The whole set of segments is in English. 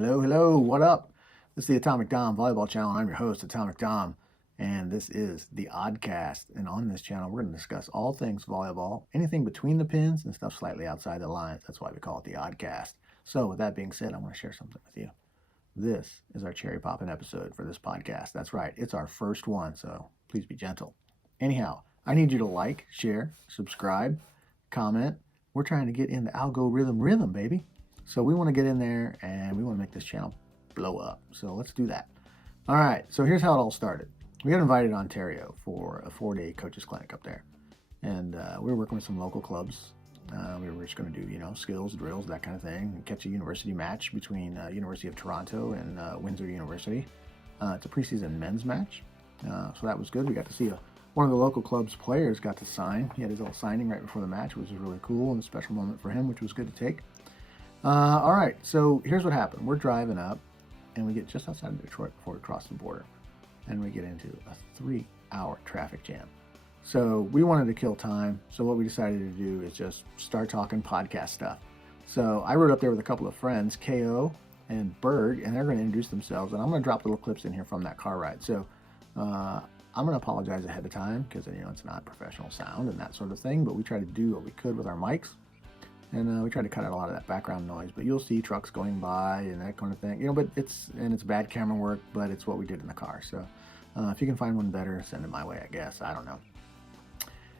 Hello, what up? This is the Atomic Dom Volleyball Channel. I'm your host, Atomic Dom, and this is the Oddcast. And on this channel, we're going to discuss all things volleyball, anything between the pins and stuff slightly outside the lines. That's why we call it the Oddcast. So, with that being said, I want to share something with you. This is our cherry poppin' episode for this podcast. That's right, it's our first one, so please be gentle. Anyhow, I need you to like, share, subscribe, comment. We're trying to get in the algorithm rhythm, baby. So we want to get in there and we want to make this channel blow up. So let's do that. All right, so here's how it all started. We got invited to Ontario for a 4-day coaches clinic up there. And we were working with some local clubs. We were just going to do, skills, drills, that kind of thing, and catch a university match between University of Toronto and Windsor University. It's a preseason men's match. So that was good. We got to see one of the local club's players got to sign. He had his little signing right before the match, which was really cool and a special moment for him, which was good to take. All right, so here's what happened. We're driving up, and we get just outside of Detroit before we cross the border, and we get into a 3-hour traffic jam. So we wanted to kill time, so what we decided to do is just start talking podcast stuff. So I rode up there with a couple of friends, KO and Berg, and they're going to introduce themselves, and I'm going to drop little clips in here from that car ride. So I'm going to apologize ahead of time because, it's not professional sound and that sort of thing, but we tried to do what we could with our mics. And we tried to cut out a lot of that background noise, but you'll see trucks going by and that kind of thing. But it's bad camera work, but it's what we did in the car. So if you can find one better, send it my way, I guess. I don't know.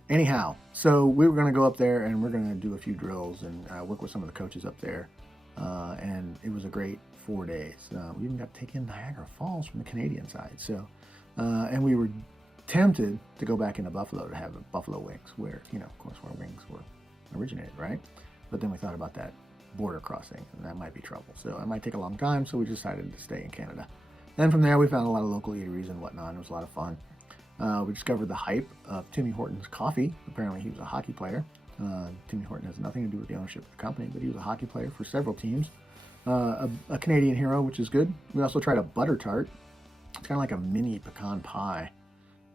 Anyhow, so we were going to go up there and we're going to do a few drills and work with some of the coaches up there. And it was a great 4 days. We even got to take in Niagara Falls from the Canadian side. So, and we were tempted to go back into Buffalo to have buffalo wings, where, of course, where wings were originated, right? But then we thought about that border crossing, and that might be trouble. So it might take a long time, so we decided to stay in Canada. Then from there, we found a lot of local eateries and whatnot. It was a lot of fun. We discovered the hype of Timmy Horton's coffee. Apparently, he was a hockey player. Timmy Horton has nothing to do with the ownership of the company, but he was a hockey player for several teams. A Canadian hero, which is good. We also tried a butter tart. It's kind of like a mini pecan pie.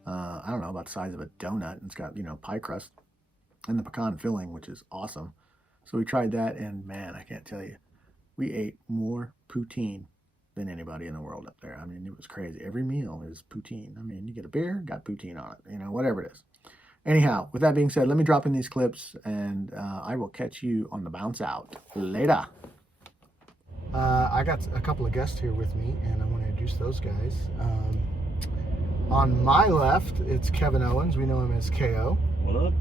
I don't know, about the size of a donut. It's got, pie crust and the pecan filling, which is awesome. So we tried that, and man, I can't tell you, we ate more poutine than anybody in the world up there. I mean, it was crazy. Every meal is poutine. I mean, you get a beer, got poutine on it, whatever it is. Anyhow, with that being said, let me drop in these clips, and I will catch you on the bounce out later. I got a couple of guests here with me, and I want to introduce those guys. On my left, it's Kevin Owens. We know him as KO. What up?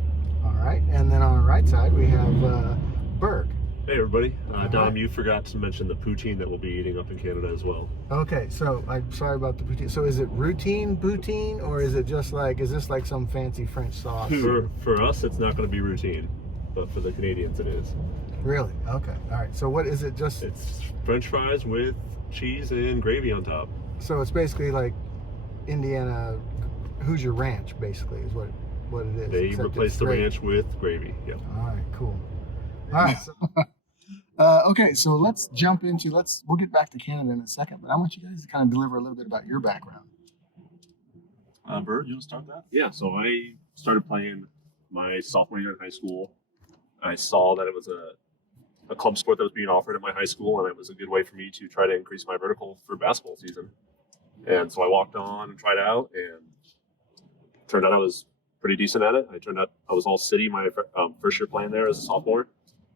All right, and then on the right side, we have Berg. Hey everybody, Dom, you forgot to mention the poutine that we'll be eating up in Canada as well. Okay, so I'm sorry about the poutine. So is it routine poutine, or is it just is this like some fancy French sauce? For us, it's not going to be routine, but for the Canadians it is. Really? Okay, all right. So what is it just? It's French fries with cheese and gravy on top. So it's basically like Indiana Hoosier Ranch, basically, is what it is. They replaced the ranch with gravy. Yep. All right, cool. All right. So, okay, so let's jump into we'll get back to Canada in a second, but I want you guys to kind of deliver a little bit about your background. Bert, you want to start that? Yeah. So I started playing my sophomore year in high school. I saw that it was a club sport that was being offered at my high school, and it was a good way for me to try to increase my vertical for basketball season. And so I walked on and tried out, and turned out I was pretty decent at it. I was all city my first year playing there as a sophomore.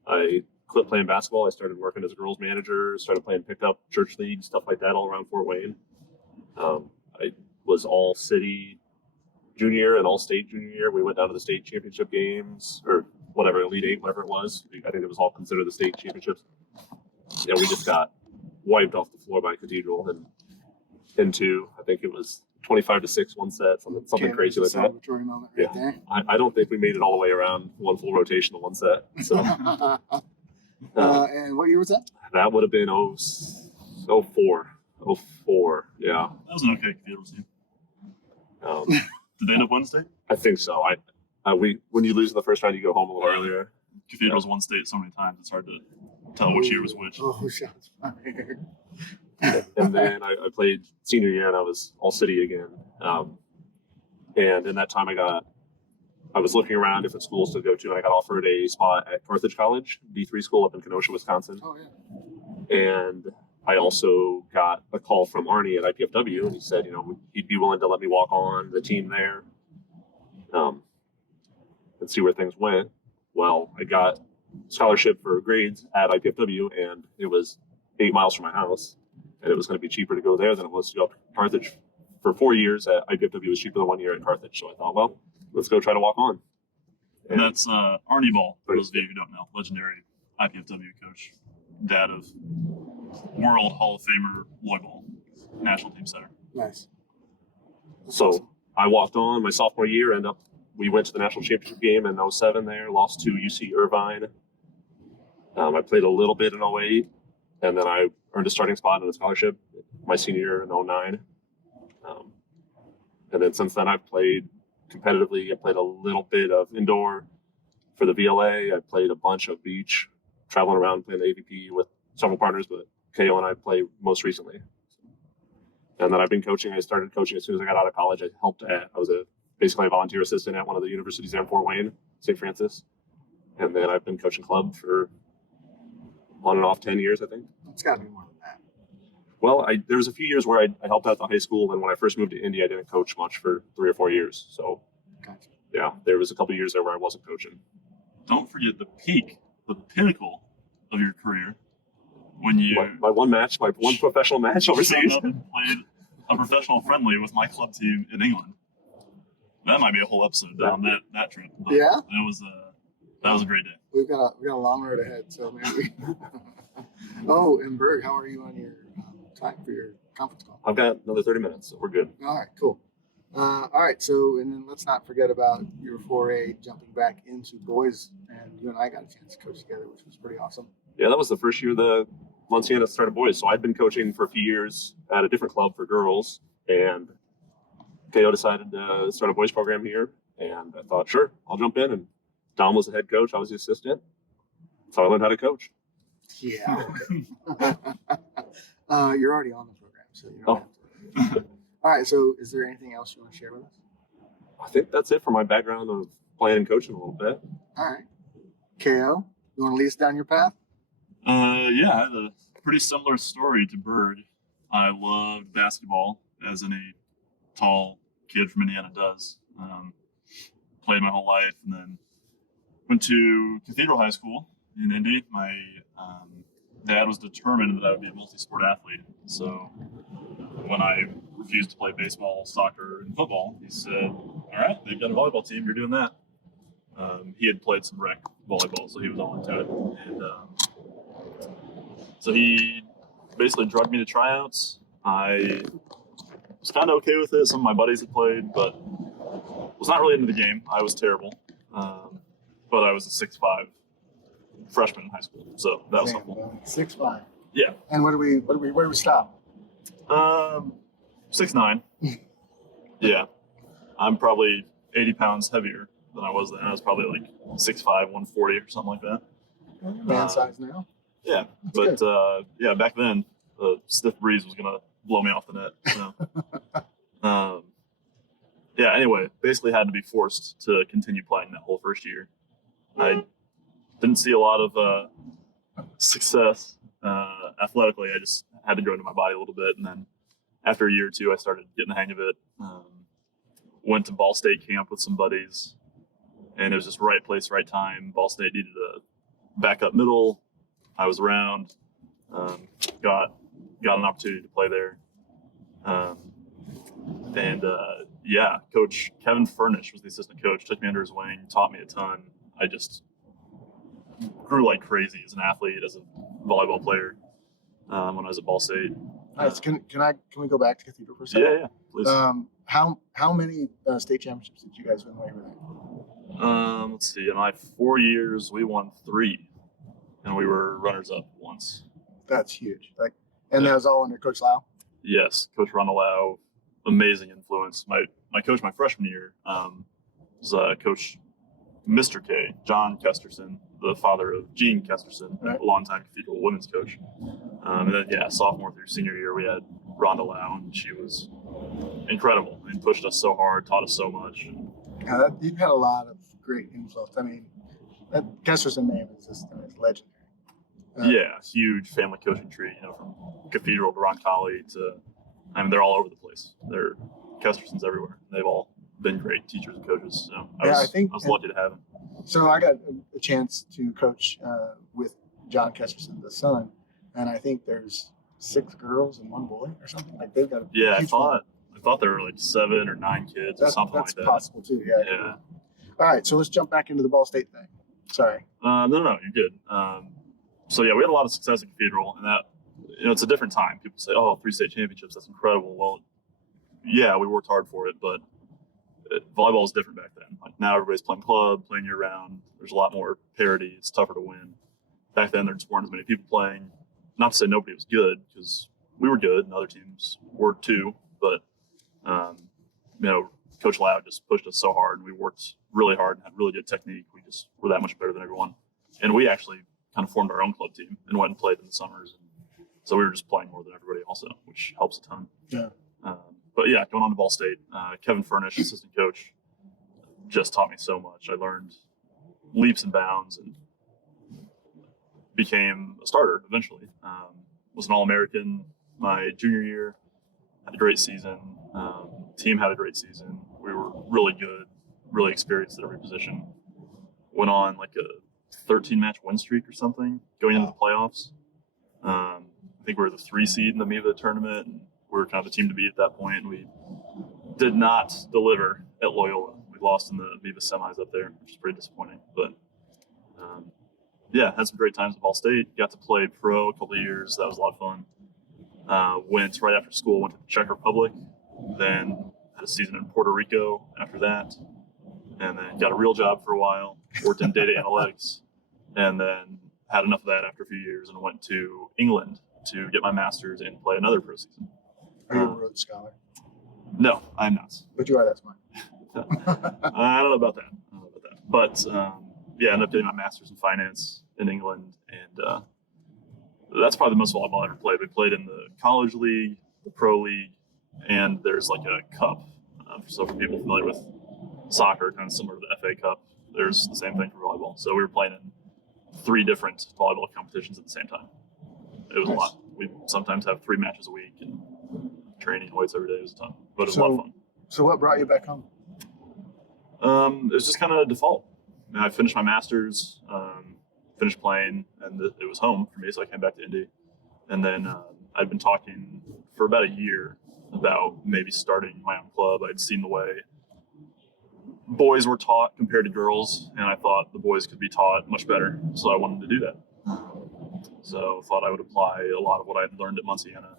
I quit playing basketball. I started working as a girls manager, started playing pickup, church league, stuff like that all around Fort Wayne. I was all city junior year and all state junior year. We went down to the state championship games, or whatever, Elite Eight, whatever it was. I think it was all considered the state championships. And we just got wiped off the floor by Cathedral. And into, I think it was 25-6 one set, something crazy like that. Moment right there. I don't think we made it all the way around one full rotation of one set. So, and what year was that? That would have been 04. 04, yeah. That was an okay Cathedral team. Did they end up winning state? I think so. When you lose in the first round, you go home a little earlier. Cathedral's won state so many times, it's hard to tell which year was which. Oh, shots fired. And then I played senior year, and I was all city again. And in that time, I was looking around different schools to go to, and I got offered a spot at Carthage College, D3 school up in Kenosha, Wisconsin. Oh, yeah. And I also got a call from Arnie at IPFW, and he said, he'd be willing to let me walk on the team there, and see where things went. Well, I got scholarship for grades at IPFW, and it was 8 miles from my house, and it was going to be cheaper to go there than it was to go up to Carthage. For 4 years at IPFW was cheaper than 1 year at Carthage, so I thought, well, let's go try to walk on. And that's Arnie Ball, for those of you who don't know, legendary IPFW coach, dad of World Hall of Famer Volleyball, national team center. Nice. So I walked on my sophomore year, we went to the national championship game in 07 there, lost to UC Irvine. I played a little bit in 08, and then I earned a starting spot in a scholarship my senior year in 09. And then since then, I've played competitively. I played a little bit of indoor for the VLA. I played a bunch of beach, traveling around playing the AVP with several partners, but KO and I play most recently. And then I've been coaching. I started coaching as soon as I got out of college. I was basically a volunteer assistant at one of the universities there in Fort Wayne, St. Francis. And then I've been coaching club for on and off 10 years, I think. It's got to be more than that. Well, there was a few years where I helped out at the high school, and when I first moved to Indy, I didn't coach much for 3 or 4 years. So, Gotcha. Yeah, there was a couple of years there where I wasn't coaching. Don't forget the peak, the pinnacle of your career when you my one professional match overseas. up and played a professional friendly with my club team in England. That might be a whole episode down that trip. But Yeah? That was a great day. We've got a long road ahead, so maybe. Oh, and Berg, how are you on your time for your conference call? I've got another 30 minutes, so we're good. All right, cool. All right, so and then let's not forget about your foray jumping back into boys, and you and I got a chance to coach together, which was pretty awesome. Yeah, that was the first year the Monsignor started boys. So I'd been coaching for a few years at a different club for girls, and KO decided to start a boys program here, and I thought, sure, I'll jump in. And Dom was the head coach, I was the assistant. So I learned how to coach. Yeah. You're already on the program, so you don't have to. All right, so is there anything else you want to share with us? I think that's it for my background of playing and coaching a little bit. All right. KO, you want to lead us down your path? Yeah, I had a pretty similar story to Bird. I loved basketball, as any tall kid from Indiana does. Played my whole life, and then went to Cathedral High School in Indy. My dad was determined that I would be a multi-sport athlete. So when I refused to play baseball, soccer, and football, he said, all right, they've got a volleyball team, you're doing that. He had played some rec volleyball, so he was all into it. And so he basically drugged me to tryouts. I was kind of okay with it. Some of my buddies had played, but was not really into the game. I was terrible. But I was a 6'5" freshman in high school, so that was something. 6'5". Yeah. And where do we stop? 6'9". Yeah. I'm probably 80 pounds heavier than I was then. I was probably like 6'5", 140 or something like that. Man size now. Yeah. That's but yeah, back then the stiff breeze was gonna blow me off the net. So yeah, anyway, basically had to be forced to continue playing that whole first year. I didn't see a lot of success athletically. I just had to grow into my body a little bit. And then after a year or two, I started getting the hang of it. Went to Ball State camp with some buddies, and it was just right place, right time. Ball State needed a backup middle. I was around, got an opportunity to play there. Yeah, Coach Kevin Furnish was the assistant coach, took me under his wing, taught me a ton. I just grew like crazy as an athlete, as a volleyball player when I was at Ball State. Nice. Can we go back to Cathedral for a second? Yeah, please. How many state championships did you guys win while you were there? Let's see. In my 4 years, we won 3, and we were runners-up once. That's huge. That was all under Coach Lau? Yes, Coach Rondelau, amazing influence. My coach my freshman year was Coach Mr. K, John Kesterson, the father of Gene Kesterson, right. A longtime Cathedral women's coach. And then, yeah, sophomore through senior year, we had Rhonda Lau, and she was incredible and pushed us so hard, taught us so much. Yeah, you've had a lot of great influence. I mean, that Kesterson name is legendary. Yeah, huge family coaching tree. From Cathedral to Roncalli to, they're all over the place. They're Kestersons everywhere. They've all been great teachers and coaches. So I was lucky to have them. So I got a chance to coach with John Kesterson, the son, and I think there's 6 girls and 1 boy or something. Like they've got a huge I thought there were like 7 or 9 kids or something like that. That's possible too. Yeah. All right, so let's jump back into the Ball State thing. Sorry. No, you're good. So yeah, we had a lot of success at Cathedral, and that it's a different time. People say, "Oh, 3 state championships, that's incredible." Well, yeah, we worked hard for it, but volleyball is different back then. Like now, everybody's playing club, playing year round. There's a lot more parity. It's tougher to win. Back then, there just weren't as many people playing. Not to say nobody was good, because we were good, and other teams were too. But Coach Loud just pushed us so hard, and we worked really hard and had really good technique. We just were that much better than everyone. And we actually kind of formed our own club team and went and played in the summers. And so we were just playing more than everybody also, which helps a ton. Yeah. But yeah, going on to Ball State, Kevin Furnish, assistant coach, just taught me so much. I learned leaps and bounds and became a starter eventually. Was an All-American my junior year, had a great season. Team had a great season. We were really good, really experienced at every position. Went on like a 13-match win streak or something going into the playoffs. I think we were the 3 seed in the MIVA tournament, and we were kind of the team to beat at that point. And we did not deliver at Loyola. We lost in the MIVA semis up there, which is pretty disappointing. But had some great times at Ball State. Got to play pro a couple of years. That was a lot of fun. Went right after school, went to the Czech Republic, then had a season in Puerto Rico after that, and then got a real job for a while, worked in data analytics, and then had enough of that after a few years and went to England to get my master's and play another pro season. Are you a Rhodes Scholar? No, I'm not. But you are, that's fine. I don't know about that. But ended up getting my master's in finance in England, and that's probably the most volleyball I ever played. We played in the college league, the pro league, and there's like a cup. So for people familiar with soccer, kind of similar to the FA Cup, there's the same thing for volleyball. So we were playing in 3 different volleyball competitions at the same time. It was a lot. We sometimes have 3 matches a week and training weights every day. It was a ton, but it was a lot of fun. So what brought you back home? It was just kind of default. I finished my master's, finished playing, and it was home for me, so I came back to Indy. And then I'd been talking for about a year about maybe starting my own club. I'd seen the way boys were taught compared to girls, and I thought the boys could be taught much better, so I wanted to do that. So I thought I would apply a lot of what I had learned at Munciana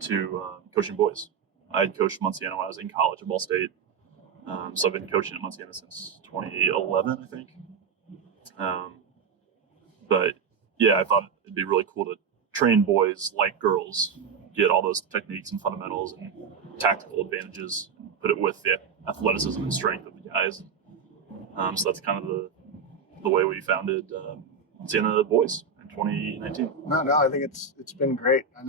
to coaching boys. I had coached Munciana when I was in college at Ball State, so I've been coaching at Munciana since 2011, I think. But yeah, I thought it'd be really cool to train boys like girls, get all those techniques and fundamentals and tactical advantages, and put it with the athleticism and strength of the guys. So that's kind of the way we founded Munciana Boys in 2019. No, I think it's been great. I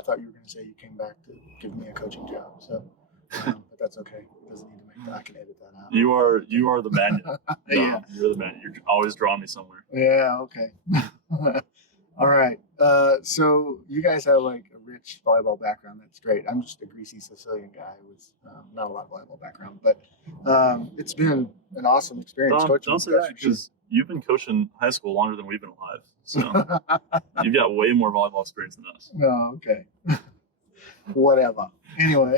thought you were going to say you came back to give me a coaching job, so but that's okay. It doesn't need to make that. I can edit that out. You are the man. Yeah. You're the man. You're always drawing me somewhere. Yeah. Okay. All right. So you guys have like a rich volleyball background. That's great. I'm just a greasy Sicilian guy with not a lot of volleyball background, but it's been an awesome experience coaching. Don't say that, because you've been coaching high school longer than we've been alive. So you've got way more volleyball experience than us. Oh, okay. Whatever. Anyway.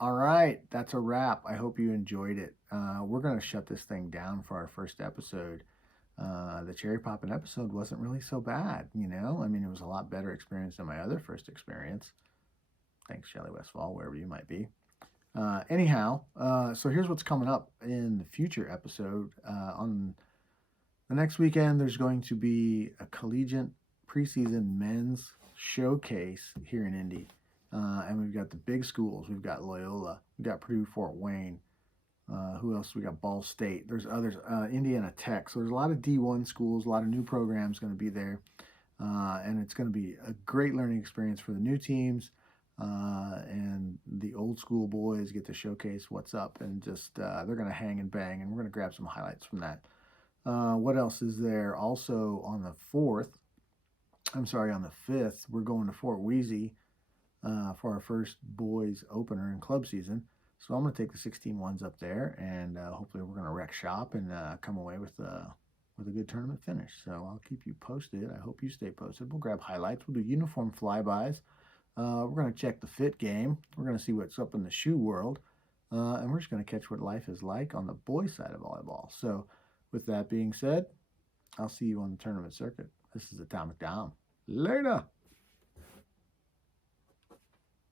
All right, that's a wrap. I hope you enjoyed it. We're going to shut this thing down for our first episode. The Cherry Poppin' episode wasn't really so bad, you know? I mean, it was a lot better experience than my other first experience. Thanks, Shelley Westfall, wherever you might be. Anyhow, so here's what's coming up in the future episode. On the next weekend, there's going to be a collegiate preseason men's showcase here in Indy. And we've got the big schools. We've got Loyola. We've got Purdue, Fort Wayne. Who else? We got Ball State. There's others. Indiana Tech. So there's a lot of D1 schools, a lot of new programs going to be there. And it's going to be a great learning experience for the new teams. And the old school boys get to showcase what's up. And just they're going to hang and bang. And we're going to grab some highlights from that. What else is there? Also on the 5th, we're going to Fort Wheezy for our first boys opener in club season. So I'm going to take the 16-1s up there, and hopefully we're going to wreck shop and come away with a good tournament finish. So I'll keep you posted. I hope you stay posted. We'll grab highlights. We'll do uniform flybys. We're going to check the fit game. We're going to see what's up in the shoe world. And we're just going to catch what life is like on the boys' side of volleyball. So with that being said, I'll see you on the tournament circuit. This is Atomic Dom. Later.